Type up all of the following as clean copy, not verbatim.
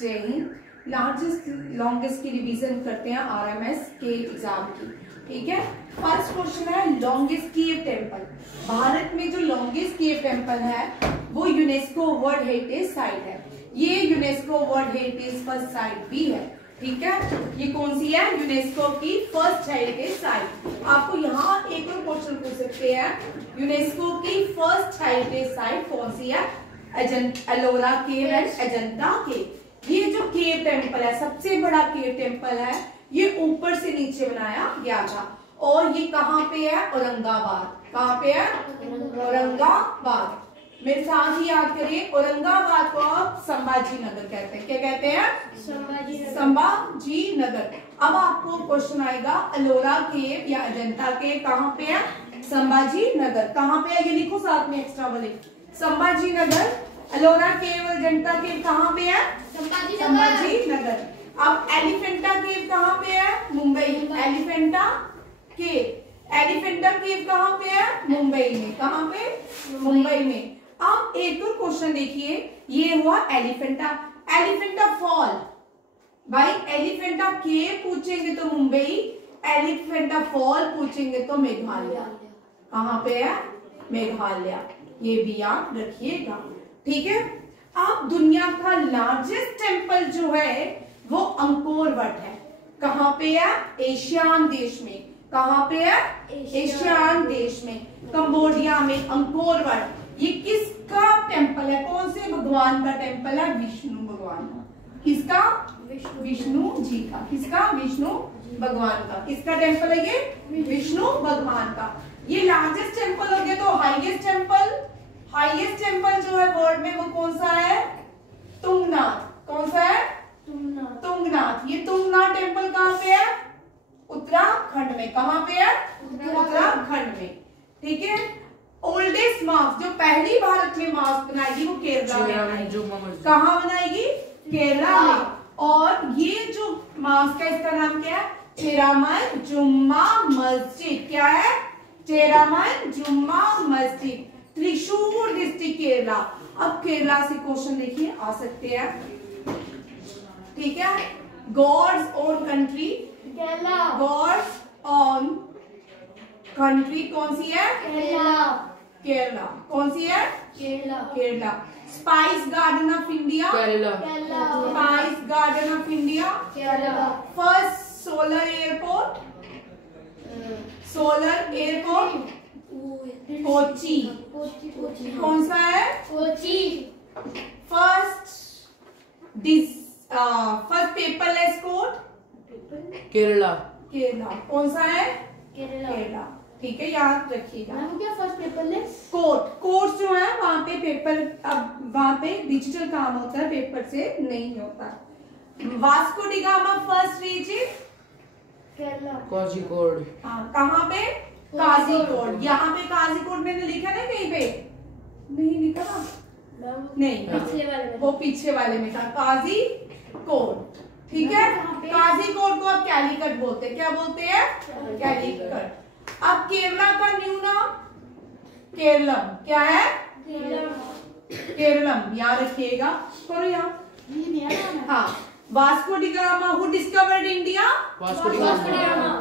जय Hind. Largest longest key revision करते हैं आरएमएस के एग्जाम की। ठीक है, फर्स्ट क्वेश्चन है लॉन्गेस्ट केव टेम्पल। भारत में जो लॉन्गेस्ट केव टेम्पल है वो यूनेस्को वर्ल्ड हेरिटेज साइट है। ये UNESCO world heritage first sight भी है। ठीक है, ये कौन सी है? यूनेस्को की फर्स्ट हेरिटेज साइट। आपको यहाँ एक और क्वेश्चन पूछ सकते हैं, यूनेस्को की फर्स्ट हेरिटेज साइट कौन सी है? एलोरा केव एंड अजंता केव। ये जो केव टेम्पल है, सबसे बड़ा केव टेम्पल है, ये ऊपर से नीचे बनाया गया था और ये कहाँ पे है? औरंगाबाद। कहाँ पे है? औरंगाबाद। मेरे साथ ही याद करिए, औरंगाबाद को आप संभाजी नगर कहते हैं। क्या कहते हैं? संभाजी नगर। अब आपको क्वेश्चन आएगा एलोरा केव या अजंता केव कहाँ पे है? संभाजी नगर। कहाँ पे है ये लिखो साथ में एक्स्ट्रा वाले, संभाजी नगर। एलोरा केव अजंता केव कहाँ पे है? संभाजी नगर। अब एलिफेंटा केव कहाँ पे है? मुंबई। एलिफेंटा केव कहाँ पे है? मुंबई में। कहाँ पे? मुंबई में। अब एक और क्वेश्चन देखिए, ये हुआ एलिफेंटा फॉल। भाई एलिफेंटा केव पूछेंगे तो मुंबई, एलिफेंटा फॉल पूछेंगे तो मेघालय। कहाँ पे है? मेघालय। ये भी याद रखिएगा। ठीक है, अब दुनिया का लार्जेस्ट टेम्पल जो है वो अंकोर वट है। कहाँ पे है? एशियान देश में। कहाँ पे है? एशियान देश में, कंबोडिया में अंकोर वट। ये किसका टेम्पल है? कौन से भगवान का टेम्पल है? विष्णु भगवान का। किसका? विष्णु जी का। किसका? विष्णु भगवान का। किसका टेम्पल है ये? विष्णु भगवान का। ये लार्जेस्ट टेम्पल हो गया। तो हाईएस्ट टेम्पल जो है वर्ल्ड में वो कौन सा है? तुंगनाथ। कौन सा है? तुंगनाथ। ये तुंगनाथ टेम्पल कहाँ पे है? उत्तराखंड में। कहाँ पे है? उत्तराखंड में। ठीक है, ओल्डेस्ट मास्क, जो पहली भारत में मास्क बनाएगी वो केरला में। कहाँ बनाएगी? केरला में। और ये जो मास्क है इसका नाम क्या है? चेरामन जुम्मा मस्जिद। क्या है? चेरामन जुम्मा मस्जिद, त्रिशूर डिस्ट्रिक्ट केरला। अब केरला से क्वेश्चन देखिए आ सकते हैं। ठीक है, God's own country, God's own country कौन सी है? केरला। कौन सी है? Kerala. Spice garden of India, spice garden of India. First solar airport, Kochi. कौन सा है? Kochi. First paperless court, Kerala. कौन सा है? केरला। ठीक है, याद रखिएगा। क्या फर्स्ट पेपरलेस कोर्ट जो है वहाँ पे पेपर, अब वहाँ पे डिजिटल काम होता है, पेपर से नहीं होता। Vasco da Gama first reach Kerala. Kozhikode. कहाँ पे? काजीकोड। यहाँ पे काजीकोड मैंने लिखा ना कहीं पे? नहीं लिखा ना? नहीं, वो पीछे वाले में था काजीकोड। ठीक है, काजीकोड को आप कैलीकट बोलते हैं। क्या बोलते हैं? कैलीकट। अब केरला का न्यू नाम केरलम। क्या है? केरलम। याद रखिएगा। करो यहाँ। हाँ, Vasco da Gama who discovered India? Vasco da Gama.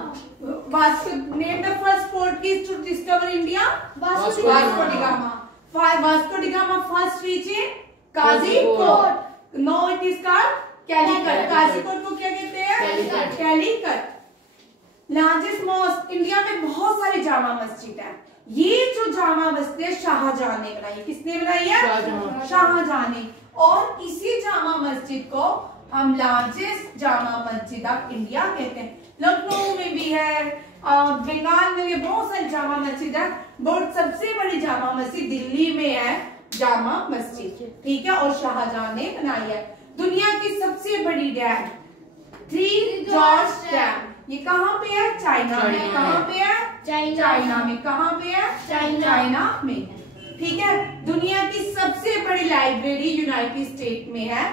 Vasco name the first Portuguese to discover India? Vasco da Gama. Vasco da Gama first reach Kozhikode. No it is called Calicut. Kozhikode को क्या कहते हैं? कैलीकट। लार्जेस्ट मॉस्क, इंडिया में बहुत सारी जामा मस्जिद है। ये जो जामा मस्जिद है शाहजहां ने बनाई। किसने बनाई है? शाहजहां ने। और इसी जामा मस्जिद को हम largest Jama Masjid of India कहते हैं। लखनऊ में भी है, बंगाल में भी बहुत सारी जामा मस्जिद है, बट सबसे बड़ी जामा मस्जिद दिल्ली में है, जामा मस्जिद। ठीक है, और शाहजहां ने बनाई है। दुनिया की सबसे बड़ी डैम थ्री जॉर्ज डैम, ये कहाँ पे है? चाइना में। कहाँ पे है? चाइना में। कहाँ पे है? चाइना में। ठीक है, दुनिया की सबसे बड़ी लाइब्रेरी यूनाइटेड स्टेट में है,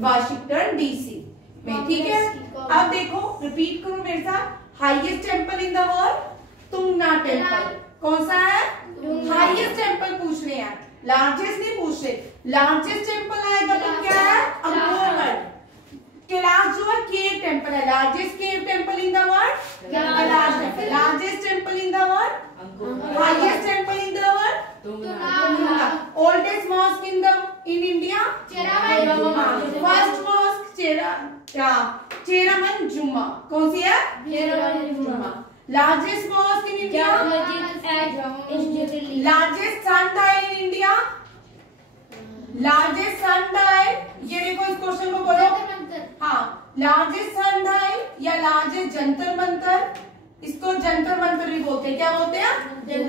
वाशिंगटन डीसी में। ठीक है, अब देखो रिपीट करो मेरे साथ। Highest temple in the world Tungnath temple. कौन सा है? हाईएस्ट टेम्पल पूछ रहे हैं, लार्जेस्ट नहीं पूछ रहे। लार्जेस्ट टेम्पल आएगा तो क्या है? Angkor Wat. Largest cave temple in the world, largest temple in the world, highest temple in the world, oldest mosque in India, first mosque Cheraman Juma, कौन सी है? Juma. Largest mosque in India, largest sundial in India, largest sundial, ये देखो इस question को बोलो। हाँ, largest sundial या लार्जेस्ट जंतर मंतर, इसको जंतर मंतर भी बोलते हैं। क्या बोलते हैं?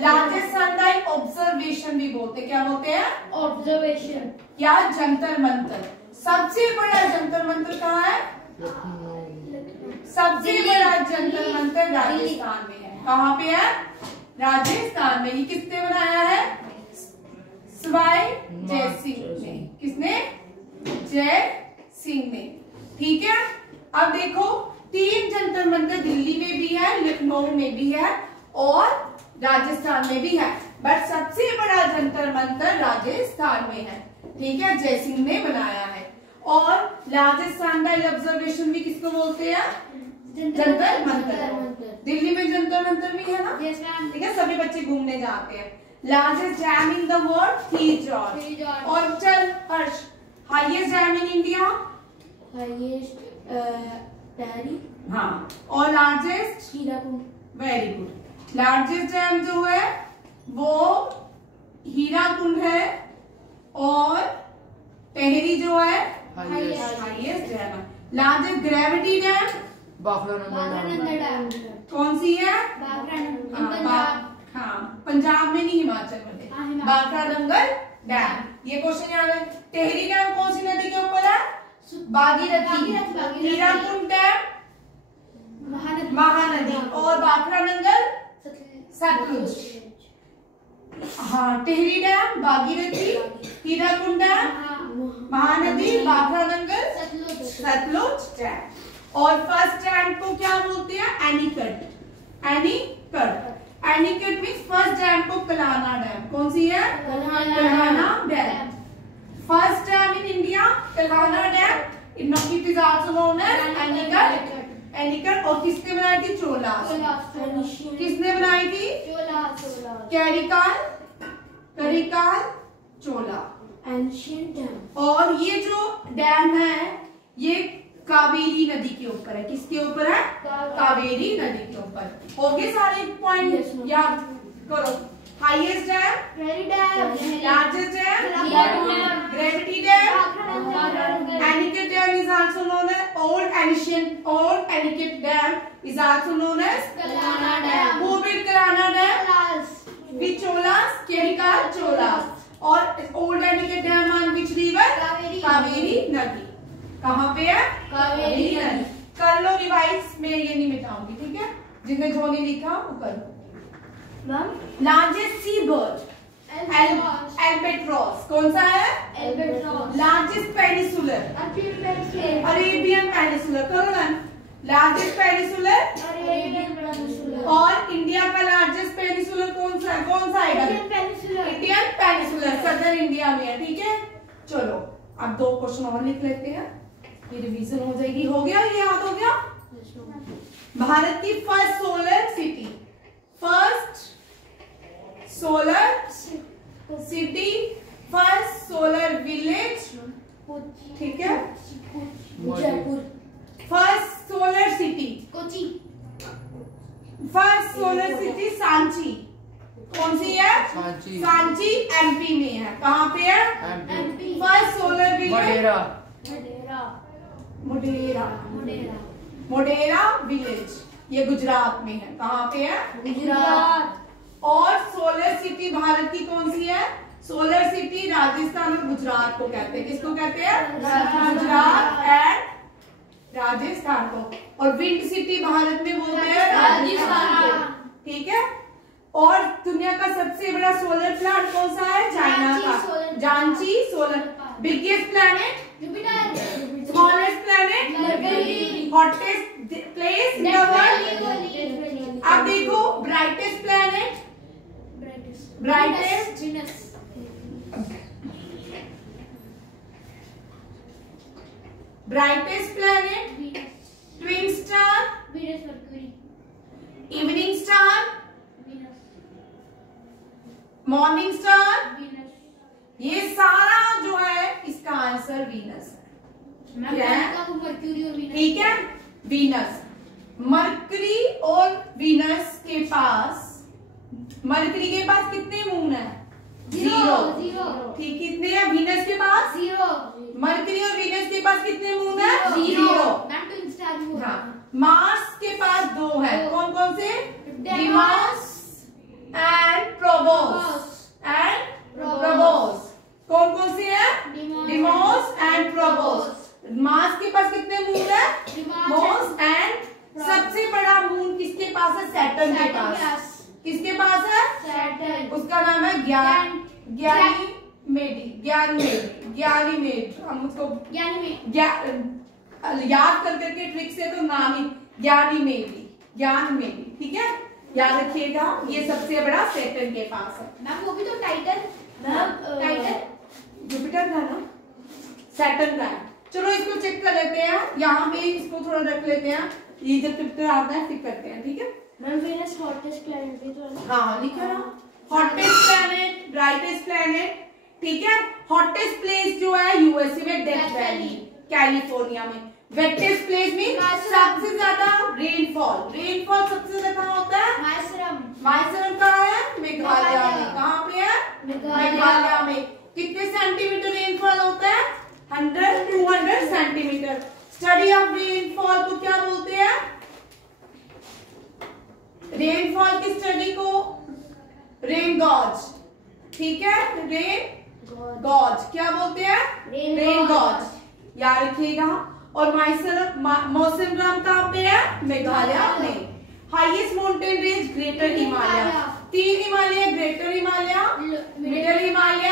लार्जेस्ट सनडायल ऑब्जर्वेशन भी बोलते हैं। क्या बोलते हैं? ऑब्जर्वेशन या जंतर मंतर। सबसे बड़ा जंतर मंतर कहाँ है? सबसे बड़ा जंतर मंतर राजस्थान में है। कहाँ पे है? राजस्थान में। ये किसने बनाया है? सवाई जय सिंह ने। किसने? जय सिंह ने। ठीक है। अब देखो 3 जंतर मंतर दिल्ली में भी है, लखनऊ में भी है और राजस्थान में भी है, बट सबसे बड़ा जंतर मंतर राजस्थान में है। ठीक है, जय सिंह ने बनाया है। और लार्जेस्ट सनडायल ऑब्जर्वेशन भी किसको बोलते हैं? जंतर मंतर। दिल्ली में जंतर मंतर भी है ना? ठीक है, सभी बच्चे घूमने जाते हैं। Largest dam in the world, Three Gorge. और चल Harsh, highest dam in India, Tehri. हाँ, और largest, Hirakud. Very good. Largest dam जो है वो हीराकुंड है और टेहरी जो है हाईएस्ट डैम है। Largest gravity dam Bhakranangal dam. कौन सी है? पंजाब। हाँ, पंजाब में नहीं, हिमाचल में। बाखरानंगर डैम। ये क्वेश्चन याद है। टेहरी डैम कौन सी नदी के ऊपर है? भागीरथी। हीराकुंड डैम महानदी और बाखरानंगर सतलुज। हाँ, Tehri dam, Bhagirathi, Hirakud dam, Mahanadi, Bhakranangal, Sutlej dam. और फर्स्ट डैम को क्या बोलते हैं? Anicut. Anicut means first dam को कलाना डैम। कौन सी है? Kallanai dam. First dam in India, Kallanai dam. It is also known as anicut. और किसने बनाई थी? चोलास। किसने बनाई थी? करिकाल चोला। Ancient dam. और ये जो डैम है ये कावेरी नदी के ऊपर है। किसके ऊपर है? कावेरी नदी के ऊपर। हो गए सारे पॉइंट याद करो। Highest dam, largest dam, gravity dam, anicut dam is also known as old Anikit dam is also known as Kalana dam. Who built Kalana dam? Which Cholas? Kerikal Cholas. और old Anikit dam on which river? Kaveri नदी। कहाँ पे है? कावेरी नदी। कर लो revise, मैं ये नहीं मिटाऊंगी, ठीक है? जिसने जो नहीं लिखा वो कर लो। Largest sea bird, albatross. कौन सा है? Albatross. Largest peninsular, Arabian peninsular. करो ना। Largest peninsular. और इंडिया का लार्जेस्ट पेनिसुलर कौन सा है? इंडियन पेनिसुलर, सदर्न इंडिया में है। ठीक है, चलो अब 2 क्वेश्चन और लिख लेते हैं, ये रिवीजन हो जाएगी। हो गया? ये याद हो गया? भारत की first solar city, first solar village, ठीक है? Jaipur. First solar city, Kochi. First solar city Sanchi. कौन सी है? सांची एमपी में है। कहाँ पे है? MP. First solar village Modhera village, ये गुजरात में है। कहाँ पे है? गुजरात। और सोलर सिटी भारत की कौन सी है? सोलर सिटी राजस्थान और गुजरात को कहते हैं। किसको कहते हैं? गुजरात एंड राजस्थान को। और विंड सिटी भारत में बोलते हैं राजस्थान को। ठीक है। और दुनिया का सबसे बड़ा सोलर प्लांट कौन सा है? चाइना का Jhansi solar. Biggest planet Jupiter. Smallest planet mercury. Hottest place in the world. अब देखो brightest planet, brightest Venus. Brightest planet twin star, Venus mercury, evening star, Venus, morning star, Venus. ये सारा जो है इसका आंसर वीनस है। क्या है? मर्क्यूरी और वीनस। ठीक है, वीनस। मरकरी और वीनस के पास, मरकरी के पास कितने मून है? जीरो। ठीक, कितने हैं वीनस के पास? जीरो। मरकरी और वीनस के पास कितने मून है? Zero. Zero. Ma'am twin star भी होगा। हाँ, मार्स के पास 2 है। दो। कौन कौन से? Deimos Deimos and Phobos and Phobos. कौन कौन से है? Deimos and प्रोबोस। मार्स के पास कितने मून है? डिमोस एंड सबसे बड़ा मून किसके पास है? सैटर्न के पास। किसके पास है? सैटर्न। उसका नाम है ज्ञानीमेड। हम उसको याद कर करके ट्रिक से तो नाम ही ज्ञानमेडी। ठीक है, याद रखिएगा। ये सबसे बड़ा सैटर्न के पास है। मैम वो भी तो टाइटन। टाइटन जुपिटर का ना, सैटर्न का है। चलो इसको चेक कर लेते हैं, यहाँ पे इसको थोड़ा रख लेते हैं। ये जब जुपिटर आता है फिर करते हैं। ठीक है मैम वीनस हॉटेस्ट प्लैनेट भी तो है। हाँ, लिखा ना, हॉटेस्ट प्लैनेट, ब्राइटेस्ट प्लैनेट। ठीक है, हॉटेस्ट प्लेस जो है यूएसए में डेथ वैली, कैलिफोर्निया में। वेटेस्ट प्लेस में सबसे ज्यादा रेनफॉल सबसे ज्यादा कहाँ होता है? माइसरम कहाँ है? मेघालय में। कहाँ पे है? मेघालय में। कितने सेंटीमीटर रेनफॉल होता है? 100-200 सेंटीमीटर। स्टडी ऑफ रेनफॉल को क्या बोलते हैं? रेनफॉल की स्टडी को रेन गॉज। ठीक है, रेन गॉज क्या बोलते हैं? रेन गॉज, याद रखिएगा। और मौसम कहाँ पे है? मेघालय में। Highest mountain range greater Himalaya. 3 Himalaya, greater Himalaya, middle Himalaya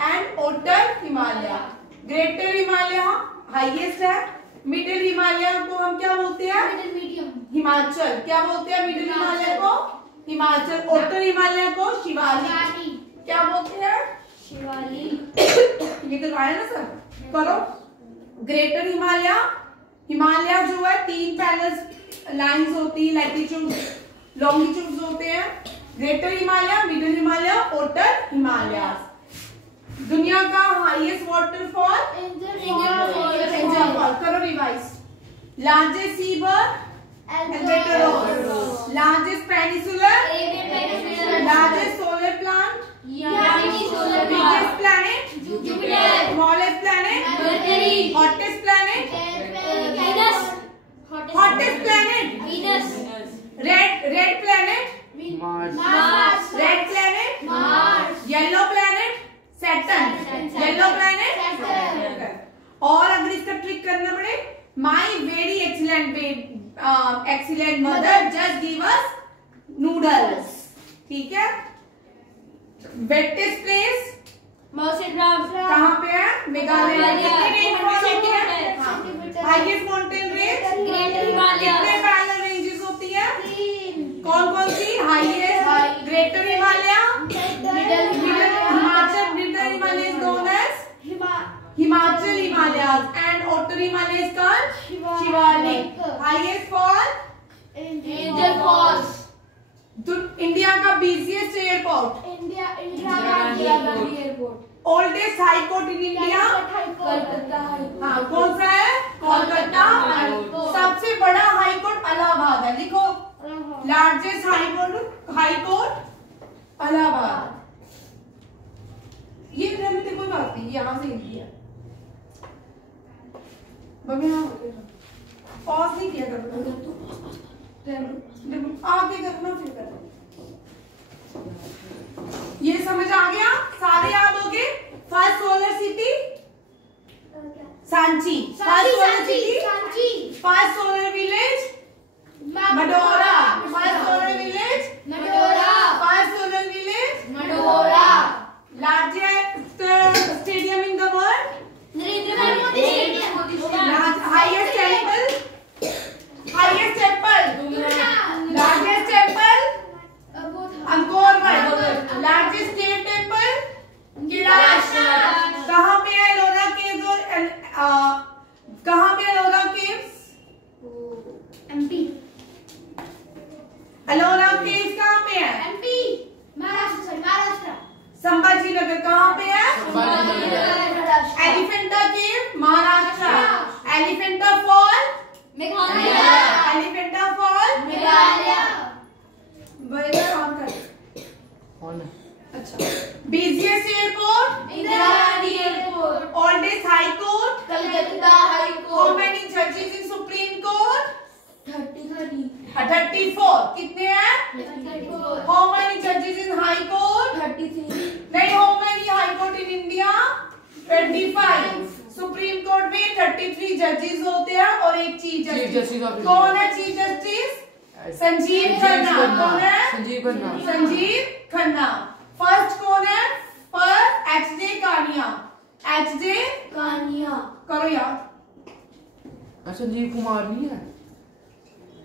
and outer Himalaya. Greater Himalaya highest है। मिडिल हिमालय को हम क्या बोलते हैं? मीडियम। हिमाचल। क्या बोलते हैं मिडिल हिमालय को? हिमाचल। ओटर हिमालय को शिवालिक। क्या बोलते हैं? शिवालिक। ये तो आया ना सर, करो। ग्रेटर हिमालय, हिमालय जो है 3 पैरेलल लाइंस होती है, लैटिट्यूड लॉन्गिट्यूड होते हैं। ग्रेटर हिमालय, मिडिल हिमालय, ओटर हिमालय। दुनिया का हाईएस्ट वाटरफॉल एंजल फॉल। करो revise. Largest sewer Albatross. Largest peninsular, largest solar plant, biggest planet, Jupiter. smallest planet, Mercury. hottest planet, Venus. hottest planet, Venus. red planet, Mars. red planet, Mars. yellow planet, Saturn, yellow planet, Saturn. और अगर इसका trick करना पड़े, my very excellent mother just give us noodles. ठीक है। wettest place कहाँ पे है? मेघालय में। कितनी रेनफॉल होती है? हाईएस्ट माउंटेन रेंज कितने पैरेलल रेंजेस होती है? कौन कौन सी? Highest greater Himalaya, Himachal, middle Himalaya is known as Himachal Himalayas and outer Himalayas is called Shivalik. Highest fall Angel Falls. India का busiest airport, Indira Gandhi Airport. Oldest high court in India, Kolkata हाँ कौन सा है? Kolkata high court. सबसे बड़ा high court Allahabad है, लिखो। Largest high court Allahabad. ये रहने की कोई बात नहीं, यहाँ से इंडिया पॉज नहीं किया करो, आगे करना फिर करना। ये समझ आ गया? सारे याद हो गए? First solar city Sanchi, first solar city first solar village Madora, first solar village first solar village largest stadium in the world, highest temple largest temple Angkor Wat, largest cave temple कहाँ पे है? एलोरा केव्स और होते हैं और एक चीफ जस्टिस। ऑफ कौन है चीफ जस्टिस? संजीव खन्ना। कौन है? संजीव खन्ना। संजीव खन्ना। फर्स्ट कौन है? फर्स्ट एच.जे. कानिया। एच.जे. कानिया करो यार। संजीव कुमार नहीं है?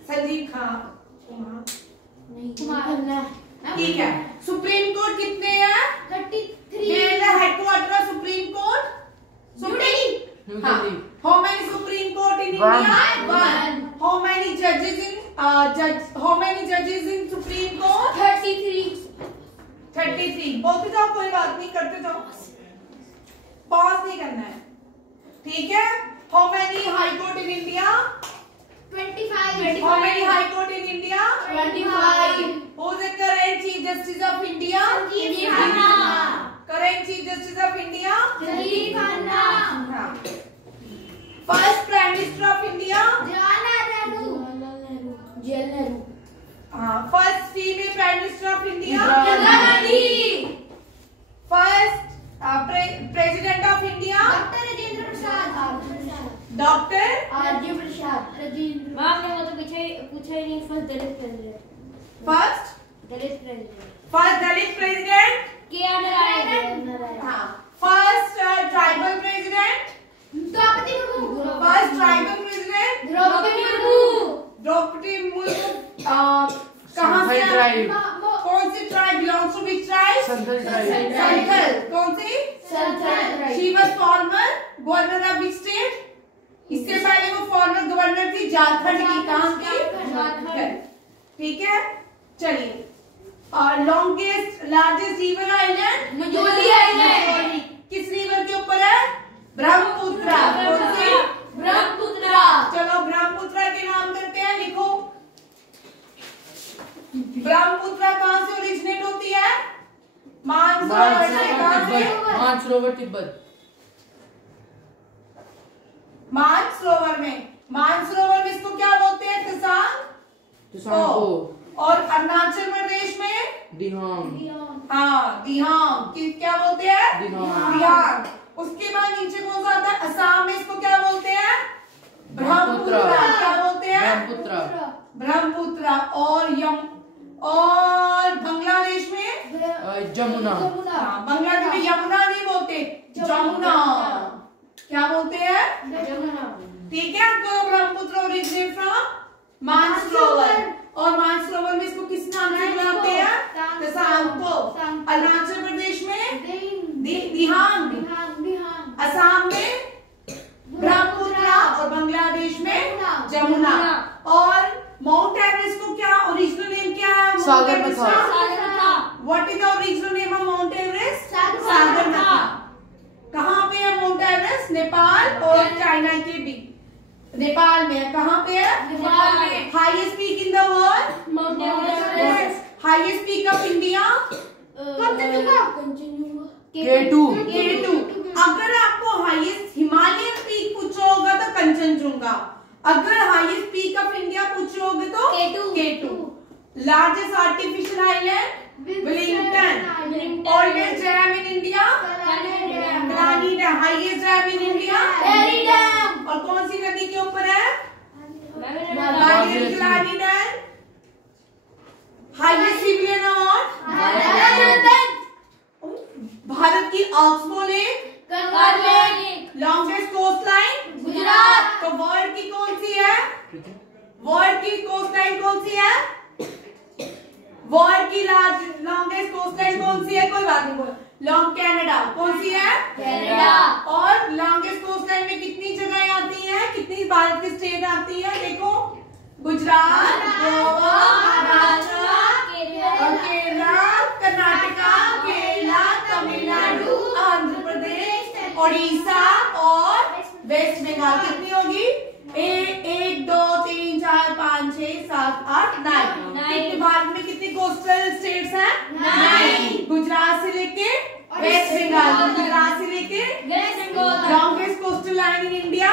संजीव खान कुमार नहीं खन्ना। ठीक है। सुप्रीम कोर्ट कितने हैं? 33 headquarter of supreme court new Delhi. How many supreme court in One. India? One. How many जजेस इन सुप्रीम कोर्ट? 33। बोलते जाओ, कोई बात नहीं, करते जाओ, पॉज नहीं करना है, ठीक है। How many high court in India? 25 how many high court in India? 25 Who is the current Chief Justice of India? Sanjeev Khanna. Current Chief Justice of India? Sanjeev Khanna. First Prime Minister of India? Jawaharlal Nehru. First female Prime Minister of India? Indira Gandhi. First President of India? Doctor Rajendra Prasad. Doctor? RJ. Prasad. Ma'am ने वो तो पूछा ही नहीं। First दलित president. First Dalit president Dalit President? K R. Narayan. First Tribal President? Draupadi Murmu. First Tribal President? Draupadi Murmu. Draupadi Murmu कहाँ से? Tribe. कौन सी tribe? Belongs to which tribe? Santhal tribe. Santhal. कौन सी? Santhal. She was former governor of which state? इससे पहले वो फॉर्मर गवर्नर थी झारखंड की। कहाँ की? ठीक है, चलिए। Longest largest river island? Majuli island. किस रिवर के ऊपर है? ब्रह्मपुत्र। कौन सी? ब्रह्मपुत्र। चलो ब्रह्मपुत्र के नाम करते हैं, लिखो। ब्रह्मपुत्र कहाँ से ओरिजिनेट होती है? मानसरोवर से। कहाँ से? मानसरोवर तिब्बत। मानसरोवर में। मानसरोवर में इसको क्या बोलते हैं? तुसांग। और अरुणाचल प्रदेश में दिहांग। दिहांग। क्या बोलते हैं? दिहांग। उसके बाद नीचे कौन सा आता है? असम में इसको क्या बोलते हैं? ब्रह्मपुत्र। क्या बोलते हैं? ब्रह्मपुत्र। और बांग्लादेश में जमुना। बांग्लादेश में यमुना नहीं बोलते, जमुना। क्या बोलते हैं? ठीक है। तो ब्रह्मपुत्र ओरिजिनेट फ्रॉम मानसरोवर। और मानसरोवर में इसको किस नाम से बुलाते हैं? तसांग को। अरुणाचल प्रदेश में दिहांग। असम में ब्रह्मपुत्र और बांग्लादेश में जमुना। और माउंट एवरेस्ट को क्या ओरिजिनल नेम क्या है? Sagarmatha. What is the original name of mount Everest? Sagarmatha. कहाँ पे है माउंट एवरेस्ट? नेपाल और चाइना के बीच। नेपाल में है। कहाँ पे है? नेपाल में। Highest peak in the world? Mount Everest. Highest peak of India? K2। अगर आपको हाईएस्ट हिमालयन पीक पूछा होगा तो कंचनजुंगा। अगर हाईएस्ट पीक ऑफ इंडिया पूछे होगे तो K2। Largest artificial island? Willingdon. Oldest dam in India? Kallanai dam. Highest dam in India? Tehri dam. और कौन सी नदी के ऊपर है? Bhagirathi. Kallanai dam. Highest civilian award? Bharat की oxbow lake? Longest coastline? Gujarat. तो वर्ल्ड की कौन सी है? वर्ल्ड की कोस्ट लाइन कौन सी है? वर्ल्ड की लॉन्गेस्ट कोस्ट लाइन कौन सी है? कोई बात नहीं, बोलो। Long Canada. कौन सी है? कनाडा। और लॉन्गेस्ट कोस्ट लाइन में कितनी जगह आती है? कितनी भारत की स्टेट आती है? देखो, गुजरात, गोवा, महाराष्ट्र और केरल, कर्नाटका, केरला, तमिलनाडु, आंध्र प्रदेश, उड़ीसा और वेस्ट बंगाल। कितनी होगी? 1 2 3 4 5 6 7 8 9। भारत में कितनी कोस्टल स्टेट्स हैं? 9। गुजरात से लेके वेस्ट बंगाल। गुजरात से लेके longest coastal line in India?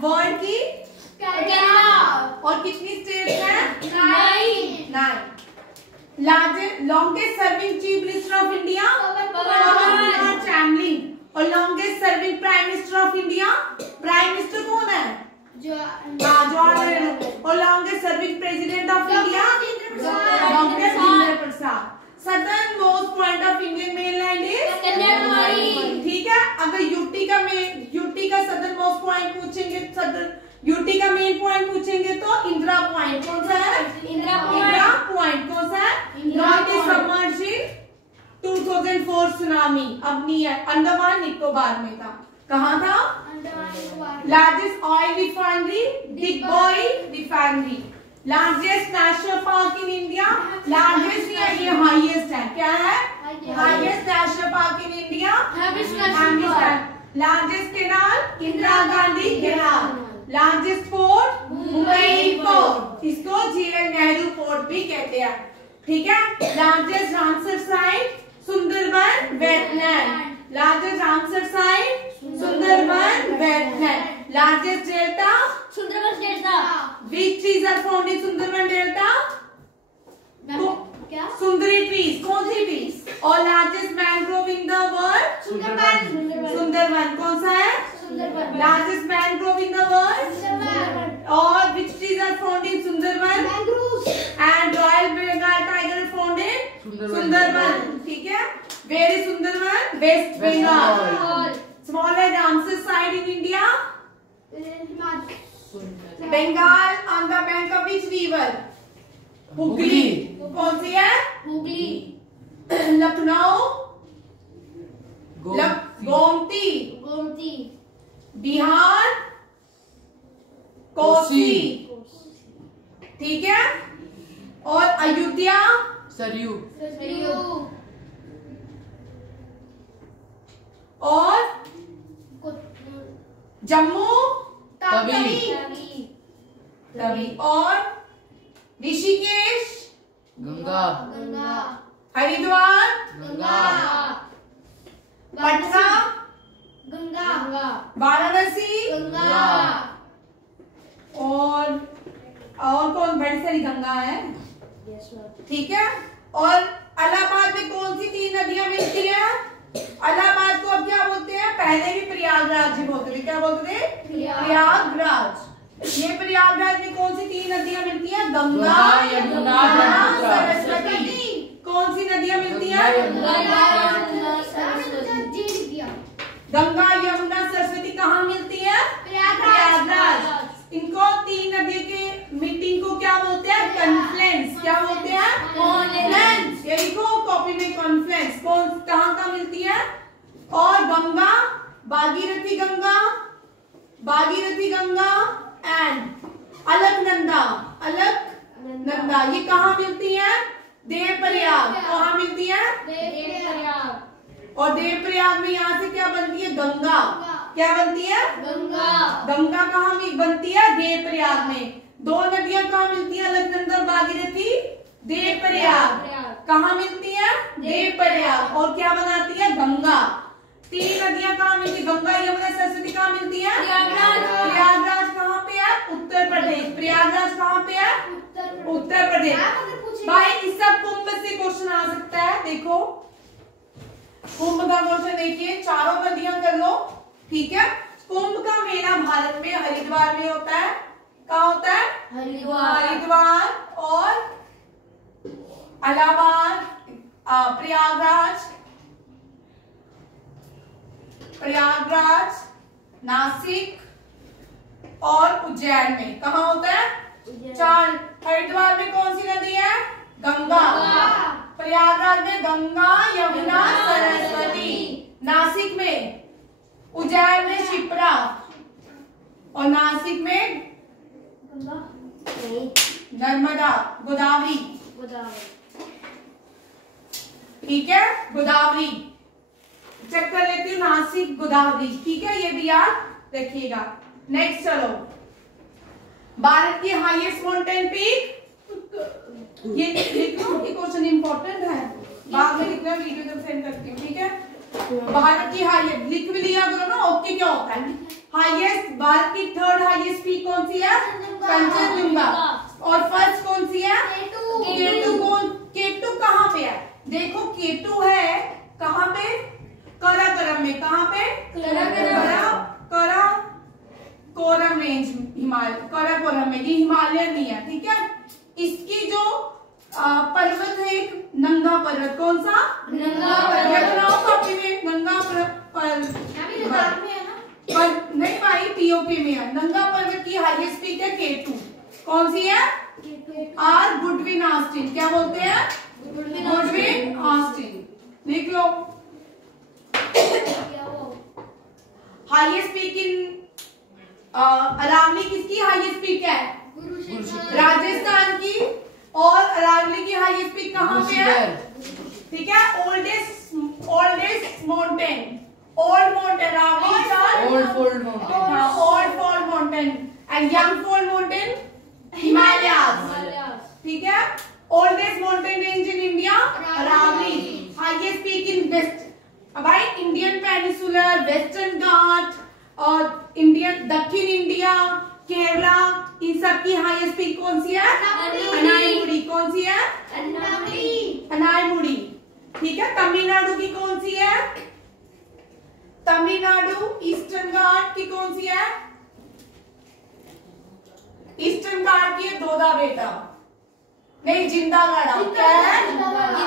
World की? और कितनी स्टेट्स हैं? 9। Longest serving chief minister of India? Chamling. और longest serving prime minister of India? Prime minister कौन है? Serving president of India? Doctor Rajendra Prasad. Southernmost point of Indian mainland is Kanyakumari. ठीक है, अगर यूटी का सदर्न मोस्ट पॉइंट पूछेंगे, UT का main point पूछेंगे तो इंदिरा पॉइंट। कौन सा है? इंदिरा पॉइंट। कौन सा है? Not is submerged in 2004 tsunami. अब नहीं है, अंडमान निकोबार में था। कहाँ था? Largest oil refinery Digboi refinery. Largest national park इन इंडिया? लार्जेस्ट नहीं है, ये हाईएस्ट है। क्या है? हाईएस्ट नेशनल पार्क इन India? Largest canal? Indira Gandhi canal. Largest port? Mumbai port. इसको जीएल नेहरू पोर्ट भी कहते हैं। ठीक है। Largest Ramsar site? Sundarban wetland. Largest Ramsar site? Sundarban wetland. Largest delta? Sundarban delta. Which trees are found in Sundarban delta? क्या? सुंदरी ट्रीज। कौन सी ट्रीज? और largest mangrove in the world? Sundarban. कौन सा है? Sundarban. Largest mangrove in the world? और which trees are found in Sundarban? And Royal Bengal tiger is found in Sundarban. ठीक है। Where is Sundarban? West Bengal. Smaller Ramsar site in India? Bengal on the bank of which river? Hooghly. कौन सी है? हुगली। लखनऊ? गोमती। गोमती। बिहार? कोसी। ठीक है। और अयोध्या? सरयू। सरयू। और जम्मू? तवी। तवी। और ऋषिकेश? गंगा। गंगा। हरिद्वार? गंगा। पटना? गंगा। वाराणसी? गंगा। और कौन? बड़ी सारी गंगा है। ठीक है। और इलाहाबाद में कौन सी 3 नदियां मिलती है? इलाहाबाद को अब क्या बोलते हैं? पहले भी प्रयागराज ही बोलते थे। क्या बोलते थे? प्रयागराज। ये प्रयागराज में कौन सी 3 नदियां मिलती हैं? गंगा, यमुना, सरस्वती। कौन सी नदियां मिलती हैं? गंगा, यमुना, सरस्वती कहाँ मिलती है? प्रयागराज। इनको 3 नदियों के मीटिंग को क्या बोलते हैं? कॉन्फ्लुएंस। क्या बोलते हैं? कॉन्फ्लुएंस। यही को कॉपी में कॉन्फ्लुएंस कौन कहाँ का मिलती है? और गंगा, भागीरथी गंगा एंड अलकनंदा ये कहाँ मिलती है? देवप्रयाग। कहाँ मिलती है? और देवप्रयाग में यहाँ से क्या बनती है? गंगा। क्या बनती है? गंगा कहाँ बनती है? देवप्रयाग में। 2 नदियां कहाँ मिलती है? अलकनंदा और भागीरथी? देवप्रयाग। कहाँ मिलती है? देवप्रयाग। और क्या बनाती है? गंगा। 3 नदियां कहाँ मिलती है? गंगा, यमुना, सरस्वती कहाँ मिलती है? प्रयागराज कहाँ पे है? उत्तर प्रदेश। प्रयागराज कहाँ पे है? उत्तर प्रदेश। भाई इस सब कुंभ से क्वेश्चन आ सकता है। देखो कुंभ का क्वेश्चन देखिए, 4 नदियां कर लो। ठीक है। कुंभ का मेला भारत में हरिद्वार में होता है। कहाँ होता है? हरिद्वार। और इलाहाबाद, प्रयागराज, नासिक और उज्जैन में। कहाँ होता है? 4। हरिद्वार में कौन सी नदी है? गंगा। प्रयागराज में गंगा, यमुना, सरस्वती। नासिक में, उज्जैन में शिप्रा। और नासिक में नर्मदा, गोदावरी। ठीक है। गोदावरी चेक कर लेती हूँ। नासिक, गोदावरी। ठीक है, ये भी याद रखिएगा। नेक्स्ट चलो, भारत की हाईएस्ट माउंटेन पीक। ये लिखो, ये क्वेश्चन इंपॉर्टेंट है। बाद में लिखना, वीडियो जब सेंड करती हूँ। ठीक है। भारत की हाईएस्ट लिख भी लिया करो ना। ओके क्या होता है? हाईएस्ट, भारत की 3rd हाईएस्ट पीक कौन सी है? कंचनजंगा। और फर्स्ट कौन सी है? केटू कहाँ पे है? देखो केटू है कहाँ पे? काराकोरम में। कहाँ पे? कोरम रेंज हिमालय, काराकोरम में, ये हिमालय नहीं है, ठीक है। इसकी जो पर्वत है एक नंगा पर्वत, कौन सा? नंगा पर्वत। कॉपी में नंगा पर्वत नहीं भाई, पीओके में है। नंगा पर्वत की हाईएस्ट पीक है K2, कौन सी है? आर गुडविन ऑस्टिन, क्या बोलते हैं? गुडविन ऑस्टिन, लिख लो। हाईएस्ट पीक इन अरावली किसकी हाईएस्ट पीक है? राजस्थान की। और अरावली की हाईएस्ट पीक कहाँ पे है? ठीक है। Oldest mountain, old mountain, Aravalli का old fold mountain, old fold mountain and young fold mountain Himalayas, ठीक है। Oldest mountain range in India Aravalli. Highest peak in west, भाई इंडियन पेनिसुलर, वेस्टर्न घाट और इंडियन दक्षिण इंडिया, केरला, इन सब की हाईएस्ट पीक कौन सी है? अनाईमुड़ी। कौन सी है? अनाईमुड़ी, ठीक है। तमिलनाडु की कौन सी है? तमिलनाडु ईस्टर्न घाट की कौन सी है? ईस्टर्न घाट की दोदा बेटा, नहीं जिंदागाड़ा, क्या है? जिंदागाड़ा।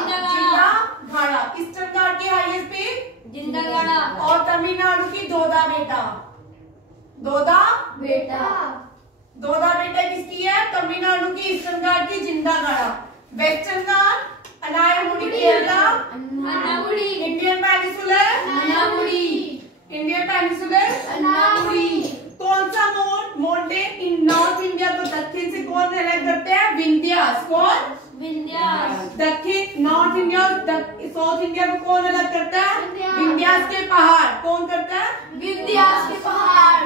ईस्टर्न घाट की हाईएस्ट पीक जिंदागाड़ा। और तमिलनाडु की दोदा बेटा, दोदा बेटा किसकी है? तमिलनाडु की। ईस्टर्न घाट की Jindhagada. Western Ghat Anaimudi, Kerala Anamudi. Indian peninsular, Indian peninsular Anamudi. कौन सा माउंटेन इन नॉर्थ इंडिया को दक्षिण से कौन अलग करते हैं? विंध्यास। कौन? विंध्यास। दक्षिण नॉर्थ इंडिया और साउथ इंडिया को कौन अलग करता है? विंध्यास के पहाड़। कौन करता है? विंध्यास के पहाड़।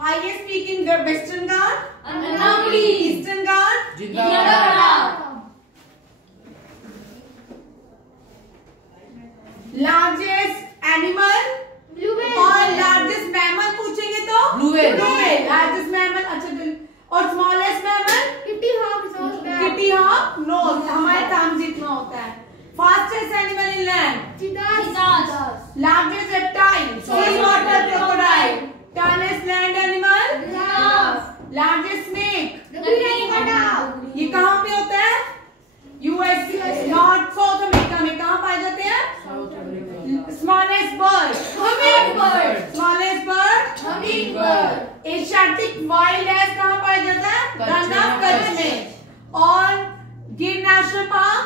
Highest peak in western Ghat Anamudi. Eastern Ghat Jindhagada. Largest animal blue whale और लार्जेस्ट मैमल पूछेंगे तो ब्लू व्हेल। Largest mammal. अच्छा, और smallest mammal kitty hawk. Kitty hawk, no, हमारे थंब जितना होता है। Fastest animal in land cheetah. Largest reptile sea water crocodile. Tallest land animal largest snake. ये कहाँ पे होता है? यूएस, नॉर्थ साउथ अमेरिका में। कहाँ पाए जाते हैं? Smallest bird smallest bird Asiatic wild ass कहाँ पाया जाता है? रन ऑफ कच्छ में। और गिर नेशनल पार्क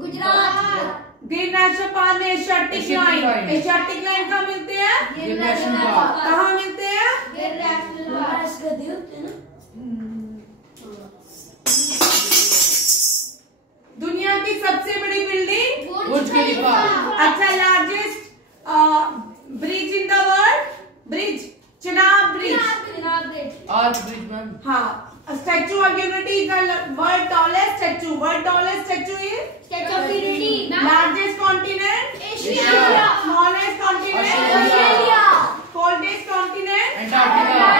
गुजरात। गिर नेशनल पार्क में एशियाटिक लाइन कहाँ मिलते हैं? गिर नेशनल पार्क। कहाँ मिलते हैं? गिर नेशनल पार्क। दुनिया की सबसे बड़ी बिल्डिंग बुर्ज खलीफा। अच्छा, largest bridge in the world? Bridge, Chenab bridge. Arch bridge ma'am. हाँ। स्टैचू ऑफ यूनिटी का world tallest statue is Statue of Unity. Largest continent Asia. Smallest continent Australia. Coldest continent Antarctica.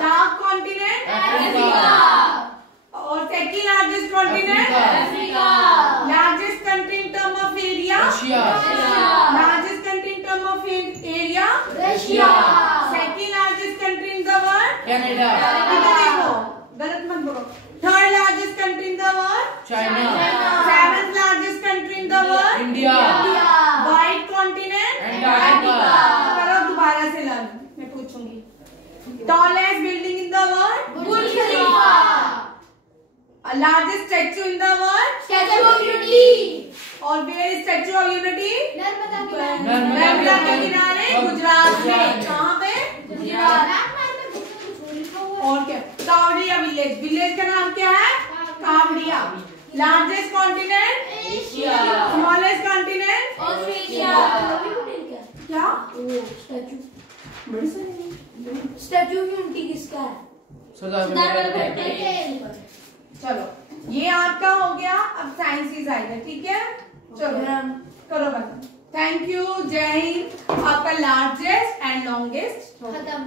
Dark continent Africa. और second largest continent Africa. Largest country in term of area Russia. Largest country in term of area Russia. Second largest country in the world Canada. इधर देखो, गलत मत बोलो। Third largest country in the world China. Seventh largest country in the world India. White continent Antarctica. करो दोबारा से learn, मैं पूछूंगी। Tallest building in the world Burj Khalifa. Largest statue in the world Statue of Unity. और where is Statue of Unity? Narmada Narmada के किनारे गुजरात में। कहाँ पे? गुजरात। और क्या? कावड़िया विलेज का नाम क्या है? Kevadia. Largest continent Asia. Smallest continent Australia. क्या? स्टैचू बड़ी सारी। स्टैचू ऑफ यूनिटी किसका है? सरदार वल्लभ भाई पटेल। चलो, ये आपका हो गया। अब साइंसेस आएगा, ठीक है? चलो करो बंद। थैंक यू, जय हिंद। आपका लार्जेस्ट एंड लॉन्गेस्ट खत्म।